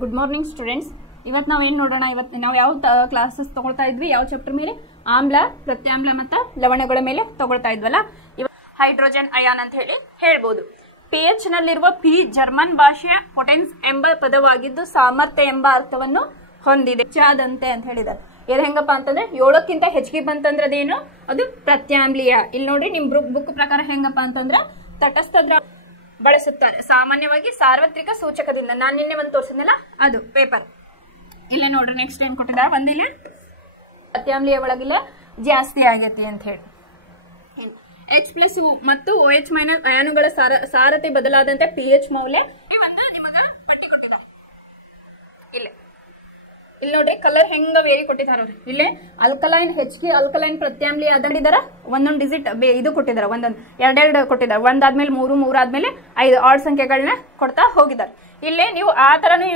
Good morning students. ಇವತ್ತು ನಾವು ಏನು ನೋಡೋಣ, ಇವತ್ತು ನಾವು ಯಾವ ಕ್ಲಾಸಸ್ ತಗೊಳ್ತಾ ಇದ್ವಿ, ಯಾವ ಚಾಪ್ಟರ್ ಮೇಲೆ? ಆಮ್ಲ, ಪ್ರತ್ಯಾಮ್ಲ ಮತ್ತು ಲವಣಗಳ ಮೇಲೆ ತಗೊಳ್ತಾ ಇದ್ವಲ್ಲ. ಇವತ್ತು ಹೈಡ್ರೋಜನ್ ಅಯಾನ್ ಅಂತ ಹೇಳ್ಬೋದು. PH ನಲ್ಲಿರುವ ಪಿ ಜರ್ಮನ್ ಭಾಷೆಯ ಪೊಟೆನ್ಸ್ ಎಂಬ ಪದವಾಗಿದ್ದು ಸಾಮರ್ಥ್ಯ ಎಂಬ ಅರ್ಥವನ್ನು ಹೊಂದಿದೆ. ಚಾದಂತೆ ಅಂತ ಹೇಳಿದ್ದಾರೆ. ಇದು ಹೆಂಗಪ್ಪ ಅಂತಂದ್ರೆ 7ಕ್ಕಿಂತ ಹೆಚ್ಚಿಗೆ ಬಂತಂದ್ರೆ ಅದೇನು, ಅದು ಪ್ರತ್ಯಾಮ್ಲೀಯ. ಇಲ್ಲಿ ನೋಡ್ರಿ, ನಿಮ್ ಬುಕ್ ಪ್ರಕಾರ ಹೆಂಗಪ್ಪ ಅಂತಂದ್ರೆ ತಟಸ್ಥ ದ್ರವ ಬಳಸುತ್ತಾರೆ ಸಾಮಾನ್ಯವಾಗಿ ಸಾರ್ವತ್ರಿಕ ಸೂಚಕದಿಂದ. ನಾನು ನಿನ್ನೆ ಒಂದು ತೋರಿಸಿದ್ನಲ್ಲ, ಅದು ಪೇಪರ್. ಇಲ್ಲ ನೋಡ್ರಿ, ನೆಕ್ಸ್ಟ್ ಏನ್ ಕೊಟ್ಟಿದ್ದಾರೆ, ಒಂದಿಲ್ಲ ಪ್ರತ್ಯಾಮ್ಲೀಯ ಒಳಗಿಲ್ಲ ಜಾಸ್ತಿ ಆಗೈತಿ ಅಂತ ಹೇಳಿ. H+ ಮತ್ತು OH- ಅಯಾನುಗಳ ಸಾರತೆ ಬದಲಾದಂತೆ pH ಮೌಲ್ಯ ನಿಮಗ ಪಟ್ಟಿ ಕೊಟ್ಟಿದ್ದಾರೆ. ಇಲ್ಲಿ ನೋಡ್ರಿ, ಕಲರ್ ಹೆಂಗ ವೇರಿ ಕೊಟ್ಟಿದ್ದಾರೆ ಅವ್ರು. ಇಲ್ಲಿ ಅಲ್ಕಲೈನ್ ಹೆಚ್ಚಿಗೆ ಅಲ್ಕಲೈನ್ ಪ್ರತ್ಯಾಮ್ಲೀಯ ಅದರ ಒಂದೊಂದು ಡಿಜಿಟ್ ಇದು ಕೊಟ್ಟಿದ್ದಾರೆ, ಒಂದೊಂದು ಎರಡೆರಡು ಕೊಟ್ಟಿದ್ದಾರೆ. ಒಂದಾದ್ಮೇಲೆ 3, 3 ಆದ್ಮೇಲೆ 5 ಆಡ್ ಸಂಖ್ಯೆಗಳನ್ನ ಕೊಡ್ತಾ ಹೋಗಿದ್ದಾರೆ. ಇಲ್ಲೇ ನೀವು ಆ ತರನು